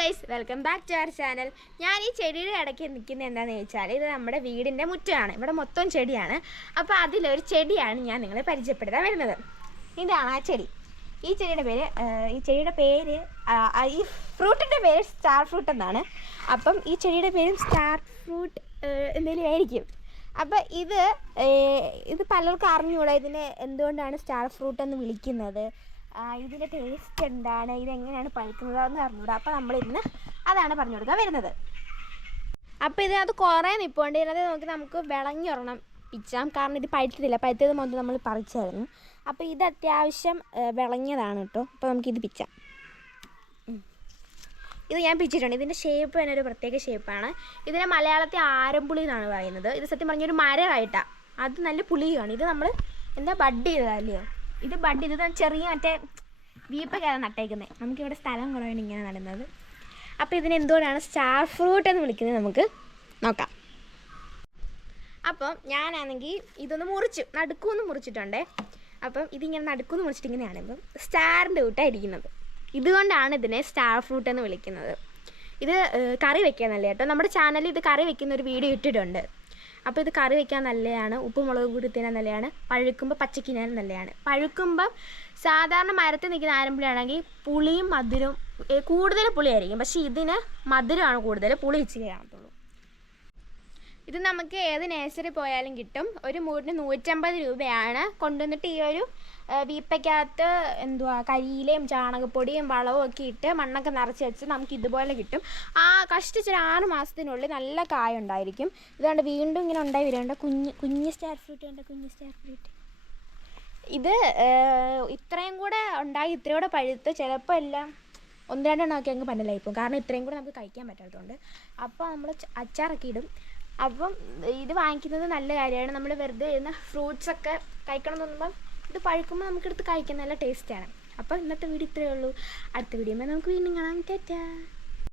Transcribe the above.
Guys welcome back to our channel ഞാൻ ഈ ചെടിയുടെ ഇടയ്ക്ക് നിൽക്കുന്നത് എന്താണെന്ന് ചോദിച്ചാൽ ഇത് നമ്മുടെ വീടിന്റെ മുറ്റമാണ്. ഇവിടെ മൊത്തം ചെടിയാണ്. അപ്പോൾ അതിലൊരു ചെടിയാണ് ഞാൻ നിങ്ങളെ പരിചയപ്പെടുത്താൻ വരുന്നത്. ഇതാണ് ആ ചെടി. ഈ ചെടിയുടെ പേര് ഈ ചെടിയുടെ പേര് ഈ ഫ്രൂട്ടിന്റെ പേര് സ്റ്റാർ ഫ്രൂട്ട് എന്നാണ്. അപ്പം ഈ ചെടിയുടെ പേരും സ്റ്റാർ ഫ്രൂട്ട് എന്തെങ്കിലും ആയിരിക്കും. അപ്പോൾ ഇത് ഇത് പലർക്കും അറിഞ്ഞുകൂടാ ഇതിനെ എന്തുകൊണ്ടാണ് സ്റ്റാർ ഫ്രൂട്ട് എന്ന് വിളിക്കുന്നത്? ഇതിന്റെ ടേസ്റ്റ് എന്താണ്? ഇതെങ്ങനെയാണ് പഴുക്കുന്നതെന്ന് അറിഞ്ഞൂടാ. അപ്പോൾ നമ്മൾ ഇന്ന് അതാണ് പറഞ്ഞു കൊടുക്കാൻ വരുന്നത്. അപ്പോൾ ഇതിനകത്ത് കുറേ നിൽപ്പുണ്ട് ഇതിനകത്ത് നോക്കി നമുക്ക് വിളഞ്ഞൊരെണ്ണം പിച്ചാം കാരണം ഇത് പഴുത്തതില്ല പഴുത്തത് മുതൽ നമ്മൾ പറിച്ചായിരുന്നു. അപ്പോൾ ഇത് അത്യാവശ്യം വിളങ്ങിയതാണ് കേട്ടോ. അപ്പോൾ നമുക്കിത് പിച്ചാം. ഇത് ഞാൻ പിച്ചിട്ടുണ്ട്. ഇതിന്റെ ഷേപ്പ് തന്നെ ഒരു പ്രത്യേക ഷേപ്പാണ് ഇതിനെ മലയാളത്തിൽ ആരംപുളി എന്നാണ് പറയുന്നത്. ഇത് സത്യം പറഞ്ഞൊരു മരമായിട്ടാണ് അത് നല്ല പുളിയാണ്. ഇത് നമ്മൾ എന്താ ബഡ് ചെയ്തതല്ലയോ ഇത് ബഡ് ഇത് ചെറിയ മറ്റേ വീപ്പൊക്കെയാണ് നട്ടേക്കുന്നത് നമുക്കിവിടെ സ്ഥലം കുറവാണ് ഇങ്ങനെ നടുന്നത്. അപ്പോൾ ഇതിന് എന്തുകൊണ്ടാണ് സ്റ്റാർ ഫ്രൂട്ട് എന്ന് വിളിക്കുന്നത് നമുക്ക് നോക്കാം. അപ്പം ഞാനാണെങ്കിൽ ഇതൊന്ന് മുറിച്ചു നടുക്കുമെന്ന് മുറിച്ചിട്ടുണ്ടേ. അപ്പം ഇതിങ്ങനെ നടുക്കുമെന്ന് മുറിച്ചിട്ട് ഇങ്ങനെയാണ് ഇപ്പം സ്റ്റാറിന്റെ കൂട്ടായിരിക്കുന്നത് ഇതുകൊണ്ടാണ് ഇതിനെ സ്റ്റാർ ഫ്രൂട്ട് എന്ന് വിളിക്കുന്നത്. ഇത് കറി വെക്കാൻ നല്ല കേട്ടോ? നമ്മുടെ ചാനലിൽ ഇത് കറി വെക്കുന്ന ഒരു വീഡിയോ ഇട്ടിട്ടുണ്ട്. അപ്പോൾ ഇത് കറി വെക്കാൻ നല്ലതാണ് ഉപ്പ് മുളക് കൂടി തിന്നാൻ നല്ലതാണ് പഴുക്കുമ്പോൾ പച്ചക്ക് തിന്നാൻ നല്ലതാണ് പഴുക്കുമ്പം സാധാരണ മരത്തിൽ നിൽക്കുന്ന ആരംഭിലാണെങ്കിൽ പുളിയും മധുരവും കൂടുതൽ പുളിയായിരിക്കും. പക്ഷേ ഇതിന് മധുരമാണ് കൂടുതൽ പുളി ഇച്ചിരി കാണത്തുള്ളൂ. ഇത് നമുക്ക് ഏത് നേഴ്സറി പോയാലും കിട്ടും. ഒരു മൂടിന് നൂറ്റമ്പത് രൂപയാണ്. കൊണ്ടുവന്നിട്ട് ഈ ഒരു വീപ്പയ്ക്കകത്ത് എന്തുവാ കരിയിലയും ചാണകപ്പൊടിയും വളവും ഒക്കെ ഇട്ട് മണ്ണൊക്കെ നിറച്ച് വെച്ച് നമുക്ക് ഇതുപോലെ കിട്ടും. ആ കഷ്ടിച്ചൊരു ആറ് മാസത്തിനുള്ളിൽ നല്ല കായ ഉണ്ടായിരിക്കും. ഇതുകൊണ്ട് വീണ്ടും ഇങ്ങനെ ഉണ്ടായി വരുന്നുണ്ട് കുഞ്ഞ് കുഞ്ഞ് സ്റ്റാർ ഫ്രൂട്ട് ഉണ്ട് കുഞ്ഞ് സ്റ്റാർ ഫ്രൂട്ട് ഇത് ഇത്രയും കൂടെ ഉണ്ടായി ഇത്രയും കൂടെ പഴുത്ത് ചിലപ്പോൾ എല്ലാം ഒന്ന് രണ്ടെണ്ണം ഒക്കെ അങ്ങ് പന്നലായി പോകും. കാരണം ഇത്രയും കൂടെ നമുക്ക് കഴിക്കാൻ പറ്റാത്തതുകൊണ്ട്. അപ്പോൾ നമ്മൾ അച്ചാറൊക്കെ ഇടും. അപ്പം ഇത് വാങ്ങിക്കുന്നത് നല്ല കാര്യമാണ്. നമ്മൾ വെറുതെ ഇരുന്ന ഫ്രൂട്ട്സ് ഒക്കെ കഴിക്കണം തോന്നുമ്പം ഇത് പഴുക്കുമ്പോൾ നമുക്കെടുത്ത് കഴിക്കാൻ നല്ല ടേസ്റ്റാണ് അപ്പോൾ ഇന്നത്തെ വീഡിയോ ഇത്രയേ ഉള്ളൂ. അടുത്ത വീഡിയോ നമുക്ക് വീണ്ടും കാണാം. ടാറ്റാ.